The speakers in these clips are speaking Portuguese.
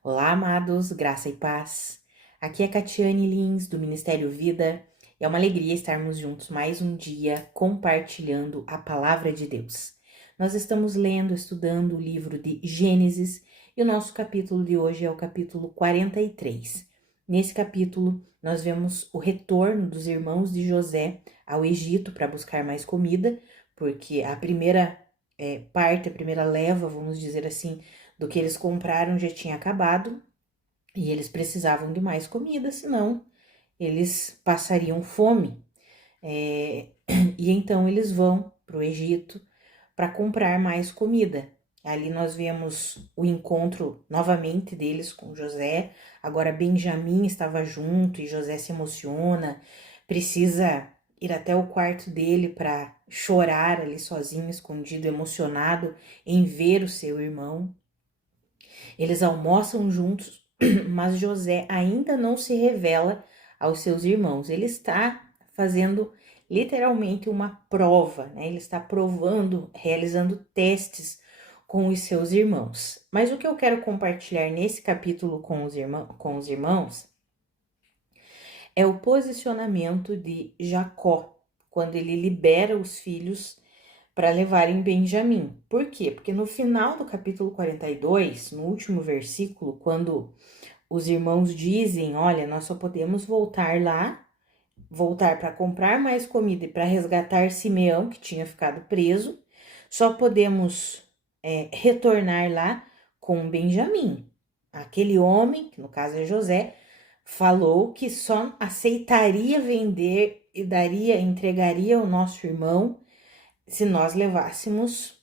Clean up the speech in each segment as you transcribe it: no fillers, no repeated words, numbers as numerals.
Olá, amados, graça e paz. Aqui é Catiane Lins, do Ministério Vida. É uma alegria estarmos juntos mais um dia compartilhando a palavra de Deus. Nós estamos lendo, estudando o livro de Gênesis e o nosso capítulo de hoje é o capítulo 43. Nesse capítulo, nós vemos o retorno dos irmãos de José ao Egito para buscar mais comida, porque a primeira parte, a primeira leva, vamos dizer assim, do que eles compraram já tinha acabado e eles precisavam de mais comida, senão eles passariam fome. E então eles vão para o Egito para comprar mais comida. Ali nós vemos o encontro novamente deles com José. Agora Benjamim estava junto e José se emociona, precisa ir até o quarto dele para chorar ali sozinho, escondido, emocionado em ver o seu irmão. Eles almoçam juntos, mas José ainda não se revela aos seus irmãos. Ele está fazendo literalmente uma prova, né? Ele está provando, realizando testes com os seus irmãos. Mas o que eu quero compartilhar nesse capítulo com os irmãos é o posicionamento de Jacó, quando ele libera os filhos para levarem Benjamim. Por quê? Porque no final do capítulo 42, no último versículo, quando os irmãos dizem: olha, nós só podemos voltar para comprar mais comida e para resgatar Simeão, que tinha ficado preso, só podemos retornar lá com Benjamim. Aquele homem, que no caso é José, falou que só aceitaria vender e entregaria o nosso irmão se nós levássemos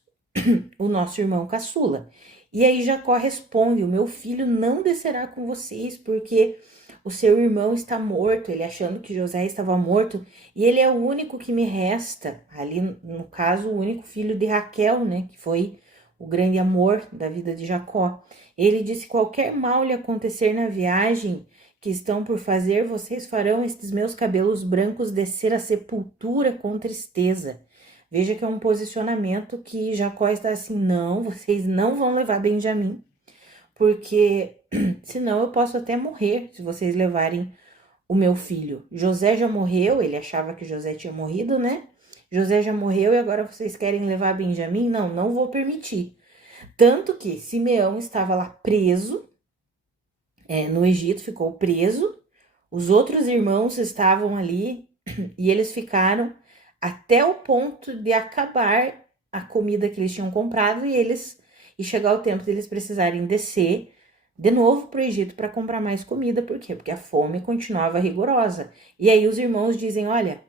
o nosso irmão caçula. E aí Jacó responde: o meu filho não descerá com vocês, porque o seu irmão está morto, ele achando que José estava morto, e ele é o único que me resta, ali no caso, o único filho de Raquel, né, que foi o grande amor da vida de Jacó. Ele disse: qualquer mal lhe acontecer na viagem que estão por fazer, vocês farão estes meus cabelos brancos descer à sepultura com tristeza. Veja que é um posicionamento que Jacó está assim: não, vocês não vão levar Benjamim, porque senão eu posso até morrer se vocês levarem o meu filho. José já morreu, ele achava que José tinha morrido, né? José já morreu e agora vocês querem levar Benjamim? Não, não vou permitir. Tanto que Simeão estava lá preso, no Egito, ficou preso. Os outros irmãos estavam ali e eles ficaram até o ponto de acabar a comida que eles tinham comprado e chegar o tempo deles precisarem descer de novo para o Egito para comprar mais comida. Por quê? Porque a fome continuava rigorosa. E aí os irmãos dizem: olha,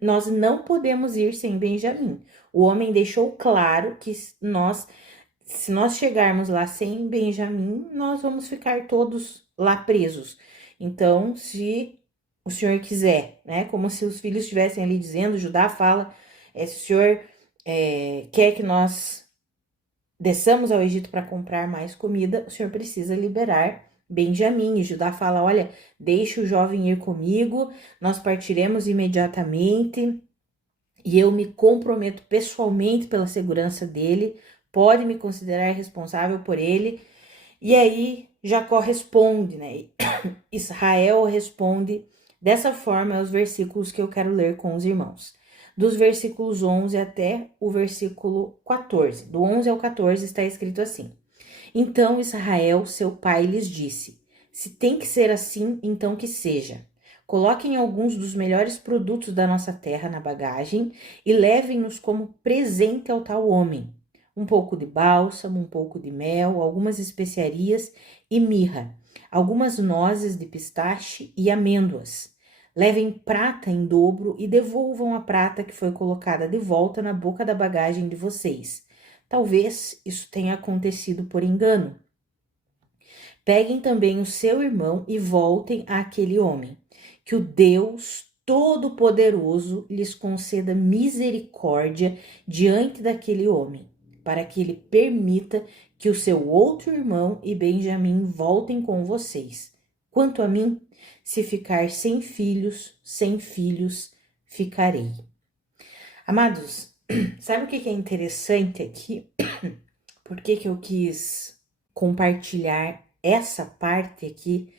nós não podemos ir sem Benjamim. O homem deixou claro que se nós chegarmos lá sem Benjamim, nós vamos ficar todos lá presos. Então, se o senhor quiser, né? Como se os filhos estivessem ali dizendo, Judá fala: se o senhor quer que nós desçamos ao Egito para comprar mais comida, o senhor precisa liberar Benjamim. E Judá fala: olha, deixe o jovem ir comigo, nós partiremos imediatamente e eu me comprometo pessoalmente pela segurança dele, pode me considerar responsável por ele. E aí Jacó responde, né? Israel responde dessa forma aos versículos que eu quero ler com os irmãos. Dos versículos 11 até o versículo 14. Do 11 ao 14 está escrito assim: então Israel, seu pai, lhes disse: se tem que ser assim, então que seja. Coloquem alguns dos melhores produtos da nossa terra na bagagem e levem-nos como presente ao tal homem. Um pouco de bálsamo, um pouco de mel, algumas especiarias e mirra, algumas nozes de pistache e amêndoas. Levem prata em dobro e devolvam a prata que foi colocada de volta na boca da bagagem de vocês. Talvez isso tenha acontecido por engano. Peguem também o seu irmão e voltem àquele homem. Que o Deus Todo-Poderoso lhes conceda misericórdia diante daquele homem, para que ele permita que o seu outro irmão e Benjamim voltem com vocês. Quanto a mim, se ficar sem filhos ficarei. Amados, sabe o que é interessante aqui? Por que eu quis compartilhar essa parte aqui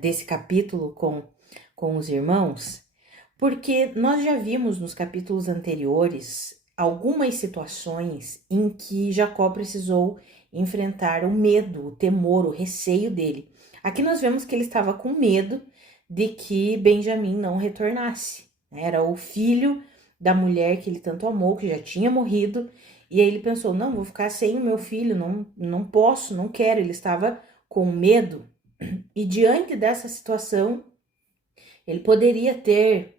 desse capítulo com os irmãos, porque nós já vimos nos capítulos anteriores algumas situações em que Jacó precisou enfrentar o medo, o temor, o receio dele. Aqui nós vemos que ele estava com medo de que Benjamim não retornasse. Era o filho da mulher que ele tanto amou, que já tinha morrido, e aí ele pensou: não, vou ficar sem o meu filho, não posso, não quero. Ele estava com medo, e diante dessa situação, ele poderia ter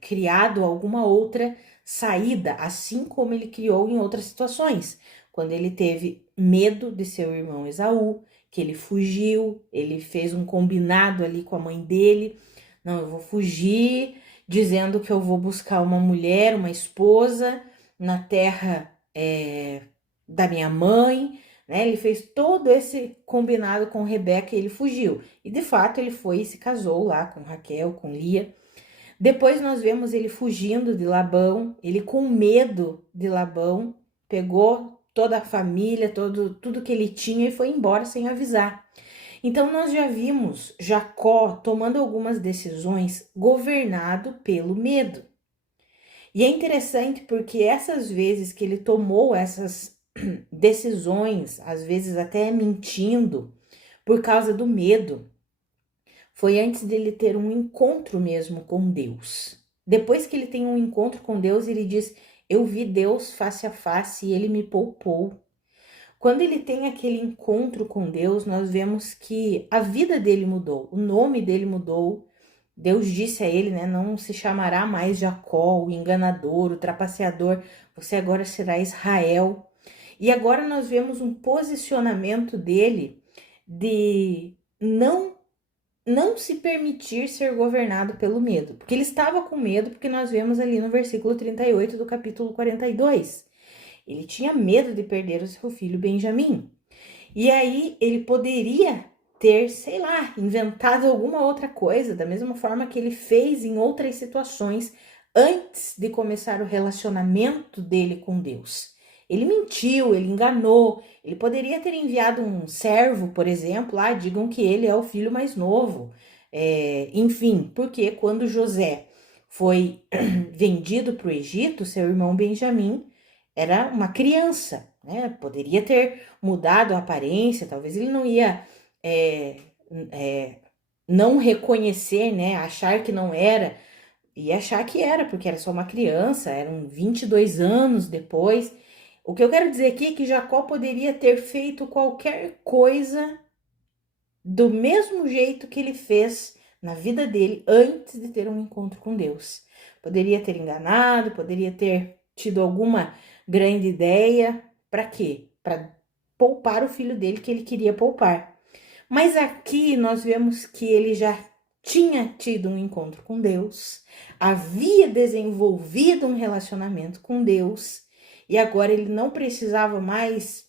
criado alguma outra saída, assim como ele criou em outras situações. Quando ele teve medo de seu irmão Esaú, que ele fugiu, ele fez um combinado ali com a mãe dele. Não, eu vou fugir, dizendo que eu vou buscar uma mulher, uma esposa na terra da minha mãe, né? Ele fez todo esse combinado com Rebeca e ele fugiu. E de fato ele foi e se casou lá com Raquel, com Lia. Depois nós vemos ele fugindo de Labão, ele com medo de Labão, pegou toda a família, tudo que ele tinha e foi embora sem avisar. Então nós já vimos Jacó tomando algumas decisões governado pelo medo. E é interessante porque essas vezes que ele tomou essas decisões, às vezes até mentindo, por causa do medo, foi antes dele ter um encontro mesmo com Deus. Depois que ele tem um encontro com Deus, ele diz: eu vi Deus face a face e ele me poupou. Quando ele tem aquele encontro com Deus, nós vemos que a vida dele mudou, o nome dele mudou. Deus disse a ele, né, não se chamará mais Jacó, o enganador, o trapaceador, você agora será Israel. E agora nós vemos um posicionamento dele de não se permitir ser governado pelo medo, porque ele estava com medo, porque nós vemos ali no versículo 38 do capítulo 42. Ele tinha medo de perder o seu filho Benjamim. E aí ele poderia ter, sei lá, inventado alguma outra coisa, da mesma forma que ele fez em outras situações antes de começar o relacionamento dele com Deus. Ele mentiu, ele enganou, ele poderia ter enviado um servo, por exemplo, digam que ele é o filho mais novo. Enfim, porque quando José foi vendido para o Egito, seu irmão Benjamim era uma criança, né? Poderia ter mudado a aparência, talvez ele não ia não reconhecer, né? Achar que não era, ia achar que era, porque era só uma criança, eram 22 anos depois. O que eu quero dizer aqui é que Jacó poderia ter feito qualquer coisa do mesmo jeito que ele fez na vida dele antes de ter um encontro com Deus. Poderia ter enganado, poderia ter tido alguma grande ideia. Para quê? Para poupar o filho dele que ele queria poupar. Mas aqui nós vemos que ele já tinha tido um encontro com Deus, havia desenvolvido um relacionamento com Deus, e agora ele não precisava mais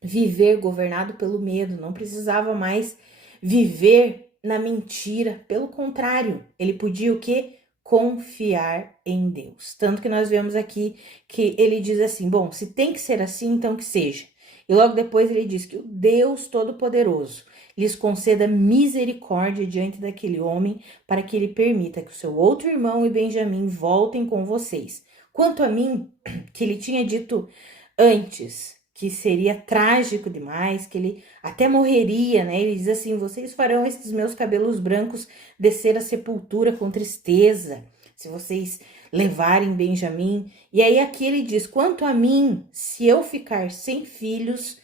viver governado pelo medo, não precisava mais viver na mentira. Pelo contrário, ele podia o quê? Confiar em Deus. Tanto que nós vemos aqui que ele diz assim: bom, se tem que ser assim, então que seja. E logo depois ele diz que o Deus Todo-Poderoso lhes conceda misericórdia diante daquele homem, para que ele permita que o seu outro irmão e Benjamim voltem com vocês. Quanto a mim, que ele tinha dito antes que seria trágico demais, que ele até morreria, né? Ele diz assim: vocês farão estes meus cabelos brancos descer à sepultura com tristeza, se vocês levarem Benjamim. E aí aqui ele diz: quanto a mim, se eu ficar sem filhos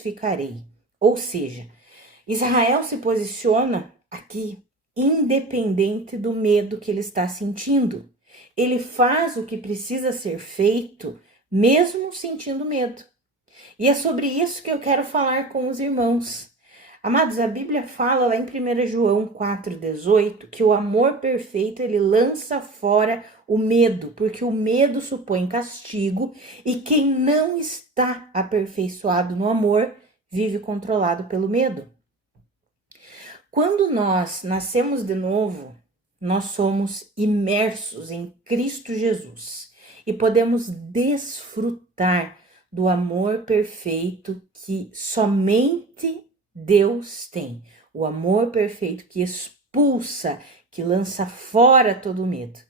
ficarei. Ou seja, Israel se posiciona aqui independente do medo que ele está sentindo. Ele faz o que precisa ser feito, mesmo sentindo medo. E é sobre isso que eu quero falar com os irmãos. Amados, a Bíblia fala lá em 1 João 4,18 que o amor perfeito ele lança fora o medo, porque o medo supõe castigo e quem não está aperfeiçoado no amor vive controlado pelo medo. Quando nós nascemos de novo, nós somos imersos em Cristo Jesus e podemos desfrutar do amor perfeito que somente Deus tem. O amor perfeito que expulsa, que lança fora todo medo.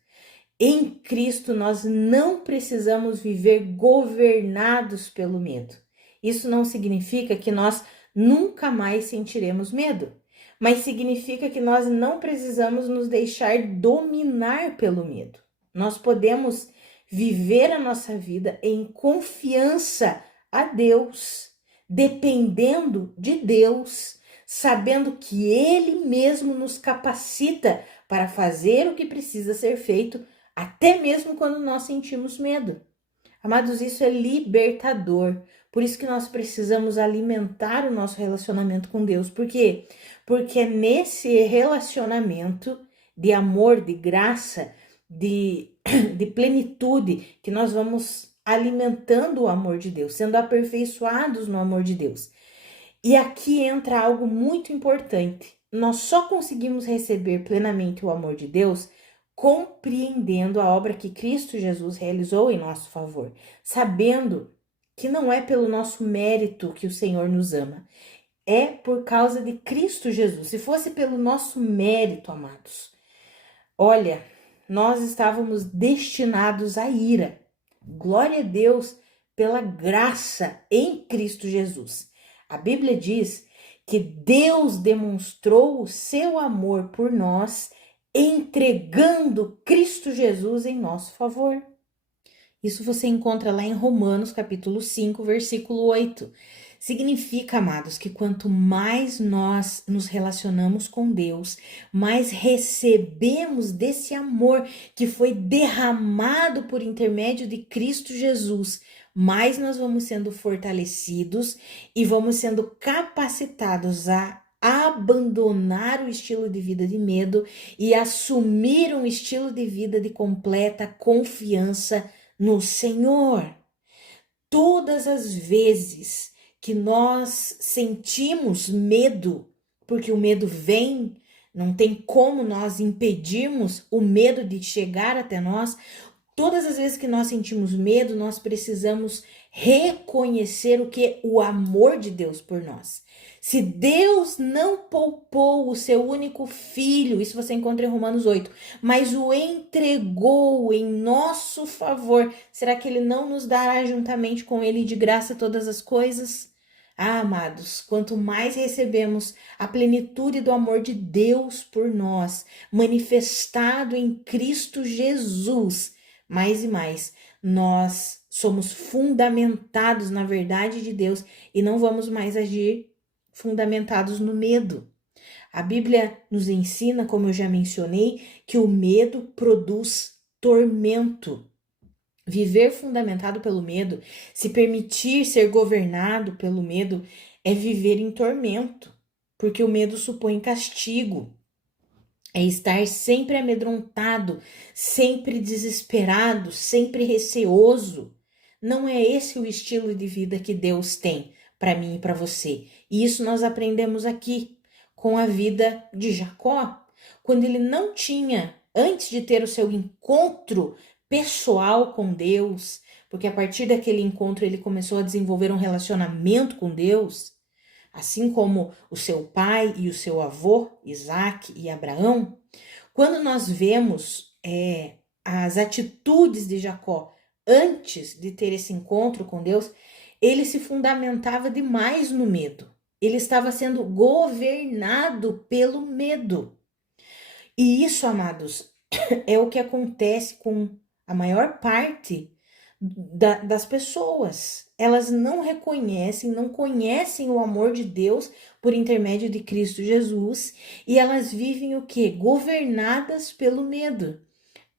Em Cristo nós não precisamos viver governados pelo medo. Isso não significa que nós nunca mais sentiremos medo, mas significa que nós não precisamos nos deixar dominar pelo medo. Nós podemos viver a nossa vida em confiança a Deus, dependendo de Deus, sabendo que Ele mesmo nos capacita para fazer o que precisa ser feito, até mesmo quando nós sentimos medo. Amados, isso é libertador. Por isso que nós precisamos alimentar o nosso relacionamento com Deus. Por quê? Porque é nesse relacionamento de amor, de graça, de plenitude, que nós vamos alimentando o amor de Deus, sendo aperfeiçoados no amor de Deus. E aqui entra algo muito importante. Nós só conseguimos receber plenamente o amor de Deus compreendendo a obra que Cristo Jesus realizou em nosso favor, sabendo que não é pelo nosso mérito que o Senhor nos ama, é por causa de Cristo Jesus. Se fosse pelo nosso mérito, amados, olha, nós estávamos destinados à ira. Glória a Deus pela graça em Cristo Jesus. A Bíblia diz que Deus demonstrou o seu amor por nós entregando Cristo Jesus em nosso favor. Isso você encontra lá em Romanos, capítulo 5, versículo 8. Significa, amados, que quanto mais nós nos relacionamos com Deus, mais recebemos desse amor que foi derramado por intermédio de Cristo Jesus, mais nós vamos sendo fortalecidos e vamos sendo capacitados a abandonar o estilo de vida de medo e assumir um estilo de vida de completa confiança no Senhor. Todas as vezes que nós sentimos medo, porque o medo vem, não tem como nós impedirmos o medo de chegar até nós. Todas as vezes que nós sentimos medo, nós precisamos reconhecer o que? O amor de Deus por nós. Se Deus não poupou o seu único filho, isso você encontra em Romanos 8, mas o entregou em nosso favor, será que ele não nos dará juntamente com ele de graça todas as coisas? Ah, amados, quanto mais recebemos a plenitude do amor de Deus por nós, manifestado em Cristo Jesus, mais e mais, nós somos fundamentados na verdade de Deus e não vamos mais agir fundamentados no medo. A Bíblia nos ensina, como eu já mencionei, que o medo produz tormento. Viver fundamentado pelo medo, se permitir ser governado pelo medo, é viver em tormento, porque o medo supõe castigo. É estar sempre amedrontado, sempre desesperado, sempre receoso. Não é esse o estilo de vida que Deus tem para mim e para você. E isso nós aprendemos aqui com a vida de Jacó, quando ele não tinha, antes de ter o seu encontro pessoal com Deus, porque a partir daquele encontro ele começou a desenvolver um relacionamento com Deus, assim como o seu pai e o seu avô, Isaac e Abraão. Quando nós vemos as atitudes de Jacó antes de ter esse encontro com Deus, ele se fundamentava demais no medo. Ele estava sendo governado pelo medo. E isso, amados, é o que acontece com a maior parte das pessoas. Elas não reconhecem, não conhecem o amor de Deus por intermédio de Cristo Jesus e elas vivem o quê? Governadas pelo medo.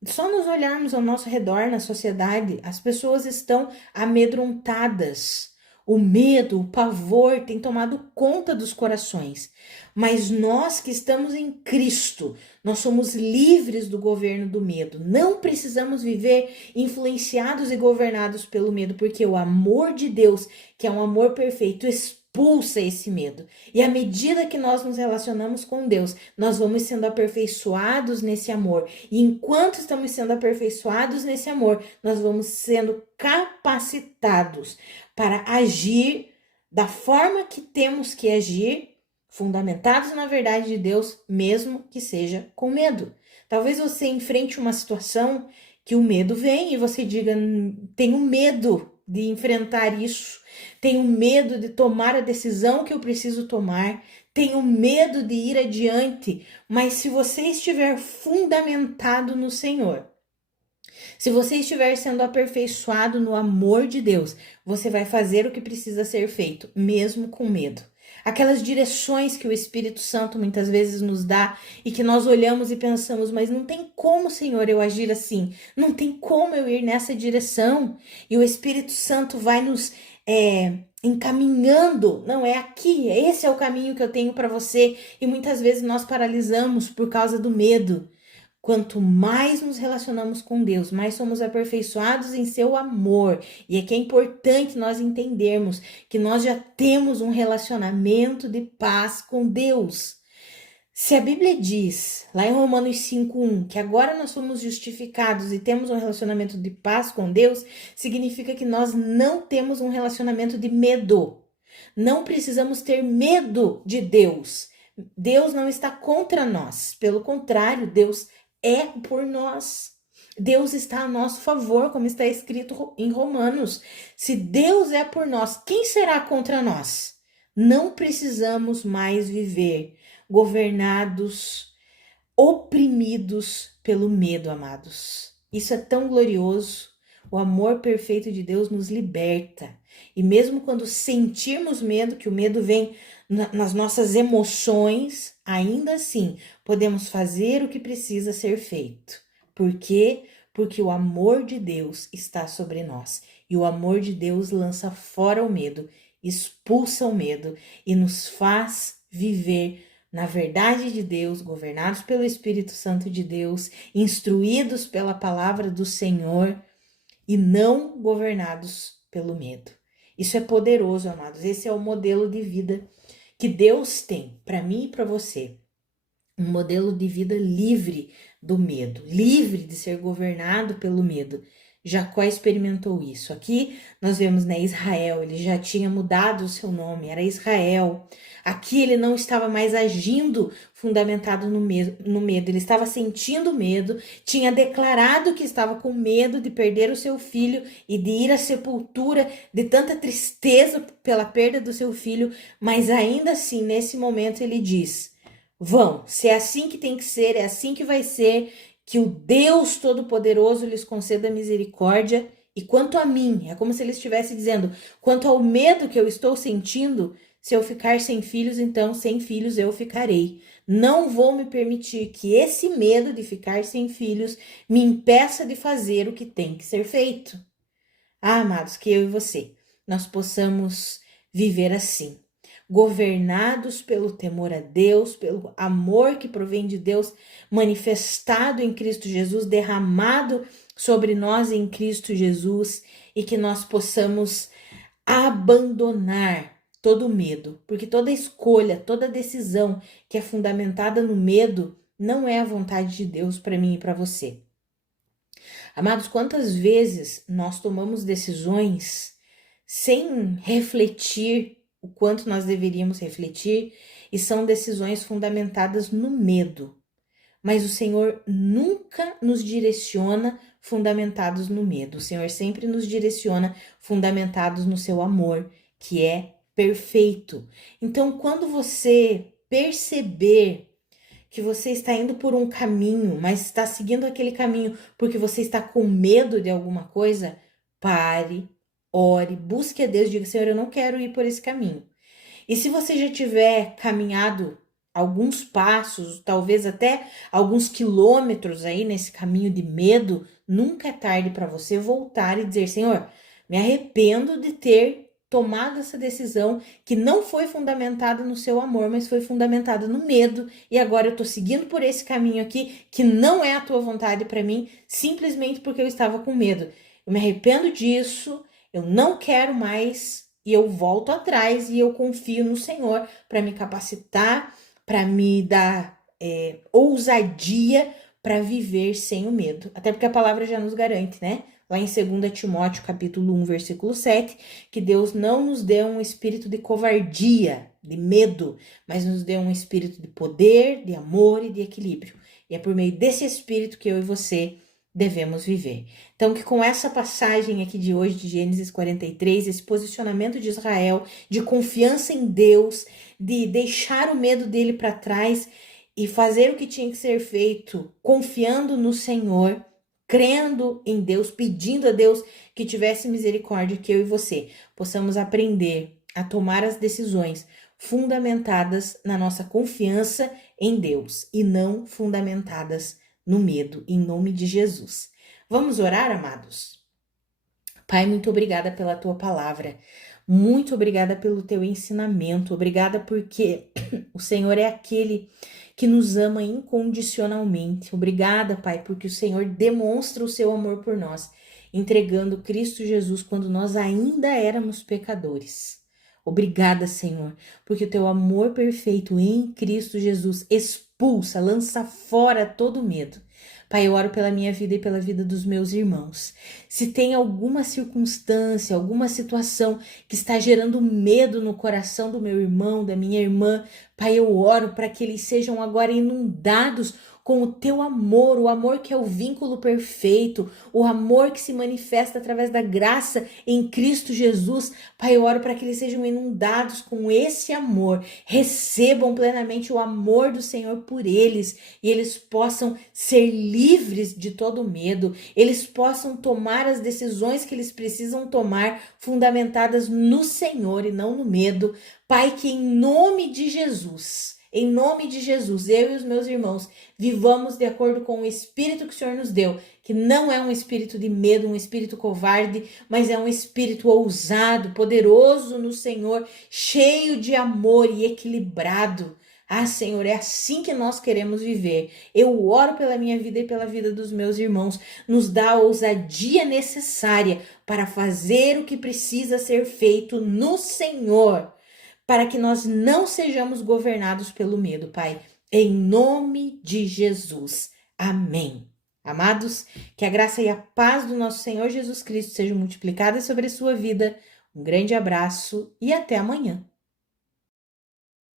Só nos olharmos ao nosso redor na sociedade, as pessoas estão amedrontadas. O medo, o pavor tem tomado conta dos corações. Mas nós que estamos em Cristo, nós somos livres do governo do medo. Não precisamos viver influenciados e governados pelo medo, porque o amor de Deus, que é um amor perfeito, expulsa esse medo. E à medida que nós nos relacionamos com Deus, nós vamos sendo aperfeiçoados nesse amor. E enquanto estamos sendo aperfeiçoados nesse amor, nós vamos sendo capacitados para agir da forma que temos que agir fundamentados na verdade de Deus, mesmo que seja com medo. Talvez você enfrente uma situação que o medo vem e você diga: tenho medo de enfrentar isso, tenho medo de tomar a decisão que eu preciso tomar, tenho medo de ir adiante. Mas se você estiver fundamentado no Senhor, se você estiver sendo aperfeiçoado no amor de Deus, você vai fazer o que precisa ser feito, mesmo com medo. Aquelas direções que o Espírito Santo muitas vezes nos dá e que nós olhamos e pensamos: mas não tem como, Senhor, eu agir assim, não tem como eu ir nessa direção. E o Espírito Santo vai nos encaminhando. Não, é aqui, esse é o caminho que eu tenho para você. E muitas vezes nós paralisamos por causa do medo. Quanto mais nos relacionamos com Deus, mais somos aperfeiçoados em seu amor. E é que é importante nós entendermos que nós já temos um relacionamento de paz com Deus. Se a Bíblia diz, lá em Romanos 5:1, que agora nós somos justificados e temos um relacionamento de paz com Deus, significa que nós não temos um relacionamento de medo. Não precisamos ter medo de Deus. Deus não está contra nós. Pelo contrário, Deus é por nós. Deus está a nosso favor, como está escrito em Romanos. Se Deus é por nós, quem será contra nós? Não precisamos mais viver governados, oprimidos pelo medo, amados. Isso é tão glorioso. O amor perfeito de Deus nos liberta. E mesmo quando sentirmos medo, que o medo vem nas nossas emoções, ainda assim podemos fazer o que precisa ser feito. Por quê? Porque o amor de Deus está sobre nós. E o amor de Deus lança fora o medo, expulsa o medo e nos faz viver na verdade de Deus, governados pelo Espírito Santo de Deus, instruídos pela palavra do Senhor e não governados pelo medo. Isso é poderoso, amados. Esse é o modelo de vida que Deus tem para mim e para você. Um modelo de vida livre do medo, livre de ser governado pelo medo. Jacó experimentou isso. Aqui nós vemos, né, Israel, ele já tinha mudado o seu nome, era Israel. Aqui ele não estava mais agindo fundamentado no medo, ele estava sentindo medo, tinha declarado que estava com medo de perder o seu filho e de ir à sepultura, de tanta tristeza pela perda do seu filho, mas ainda assim, nesse momento ele diz: vão, se é assim que tem que ser, é assim que vai ser, que o Deus Todo-Poderoso lhes conceda misericórdia. E quanto a mim, é como se ele estivesse dizendo, quanto ao medo que eu estou sentindo, se eu ficar sem filhos, então sem filhos eu ficarei. Não vou me permitir que esse medo de ficar sem filhos me impeça de fazer o que tem que ser feito. Ah, amados, que eu e você, nós possamos viver assim, governados pelo temor a Deus, pelo amor que provém de Deus, manifestado em Cristo Jesus, derramado sobre nós em Cristo Jesus, e que nós possamos abandonar todo medo, porque toda escolha, toda decisão que é fundamentada no medo não é a vontade de Deus para mim e para você. Amados, quantas vezes nós tomamos decisões sem refletir o quanto nós deveríamos refletir, e são decisões fundamentadas no medo. Mas o Senhor nunca nos direciona fundamentados no medo. O Senhor sempre nos direciona fundamentados no seu amor, que é perfeito. Então, quando você perceber que você está indo por um caminho, mas está seguindo aquele caminho porque você está com medo de alguma coisa, pare, ore, busque a Deus, diga: Senhor, eu não quero ir por esse caminho. E se você já tiver caminhado alguns passos, talvez até alguns quilômetros aí nesse caminho de medo, nunca é tarde para você voltar e dizer: Senhor, me arrependo de ter tomado essa decisão que não foi fundamentada no seu amor, mas foi fundamentada no medo, e agora eu tô seguindo por esse caminho aqui que não é a tua vontade para mim, simplesmente porque eu estava com medo. Eu me arrependo disso, eu não quero mais, e eu volto atrás e eu confio no Senhor para me capacitar, para me dar ousadia para viver sem o medo. Até porque a palavra já nos garante, né? Lá em 2 Timóteo, capítulo 1, versículo 7, que Deus não nos deu um espírito de covardia, de medo, mas nos deu um espírito de poder, de amor e de equilíbrio. E é por meio desse espírito que eu e você devemos viver. Então, que com essa passagem aqui de hoje, de Gênesis 43, esse posicionamento de Israel, de confiança em Deus, de deixar o medo dele para trás e fazer o que tinha que ser feito, confiando no Senhor, crendo em Deus, pedindo a Deus que tivesse misericórdia, que eu e você possamos aprender a tomar as decisões fundamentadas na nossa confiança em Deus e não fundamentadas no medo, em nome de Jesus. Vamos orar, amados? Pai, muito obrigada pela tua palavra. Muito obrigada pelo teu ensinamento. Obrigada porque o Senhor é aquele que nos ama incondicionalmente. Obrigada, Pai, porque o Senhor demonstra o seu amor por nós, entregando Cristo Jesus quando nós ainda éramos pecadores. Obrigada, Senhor, porque o teu amor perfeito em Cristo Jesus expulsa, lança fora todo medo. Pai, eu oro pela minha vida e pela vida dos meus irmãos. Se tem alguma circunstância, alguma situação que está gerando medo no coração do meu irmão, da minha irmã, Pai, eu oro para que eles sejam agora inundados com o teu amor, o amor que é o vínculo perfeito, o amor que se manifesta através da graça em Cristo Jesus. Pai, eu oro para que eles sejam inundados com esse amor, recebam plenamente o amor do Senhor por eles e eles possam ser livres de todo medo, eles possam tomar as decisões que eles precisam tomar, fundamentadas no Senhor e não no medo. Pai, que em nome de Jesus, eu e os meus irmãos vivamos de acordo com o Espírito que o Senhor nos deu, que não é um espírito de medo, um espírito covarde, mas é um espírito ousado, poderoso no Senhor, cheio de amor e equilibrado. Ah, Senhor, é assim que nós queremos viver. Eu oro pela minha vida e pela vida dos meus irmãos. Nos dá a ousadia necessária para fazer o que precisa ser feito no Senhor, para que nós não sejamos governados pelo medo, Pai. Em nome de Jesus. Amém. Amados, que a graça e a paz do nosso Senhor Jesus Cristo sejam multiplicadas sobre a sua vida. Um grande abraço e até amanhã.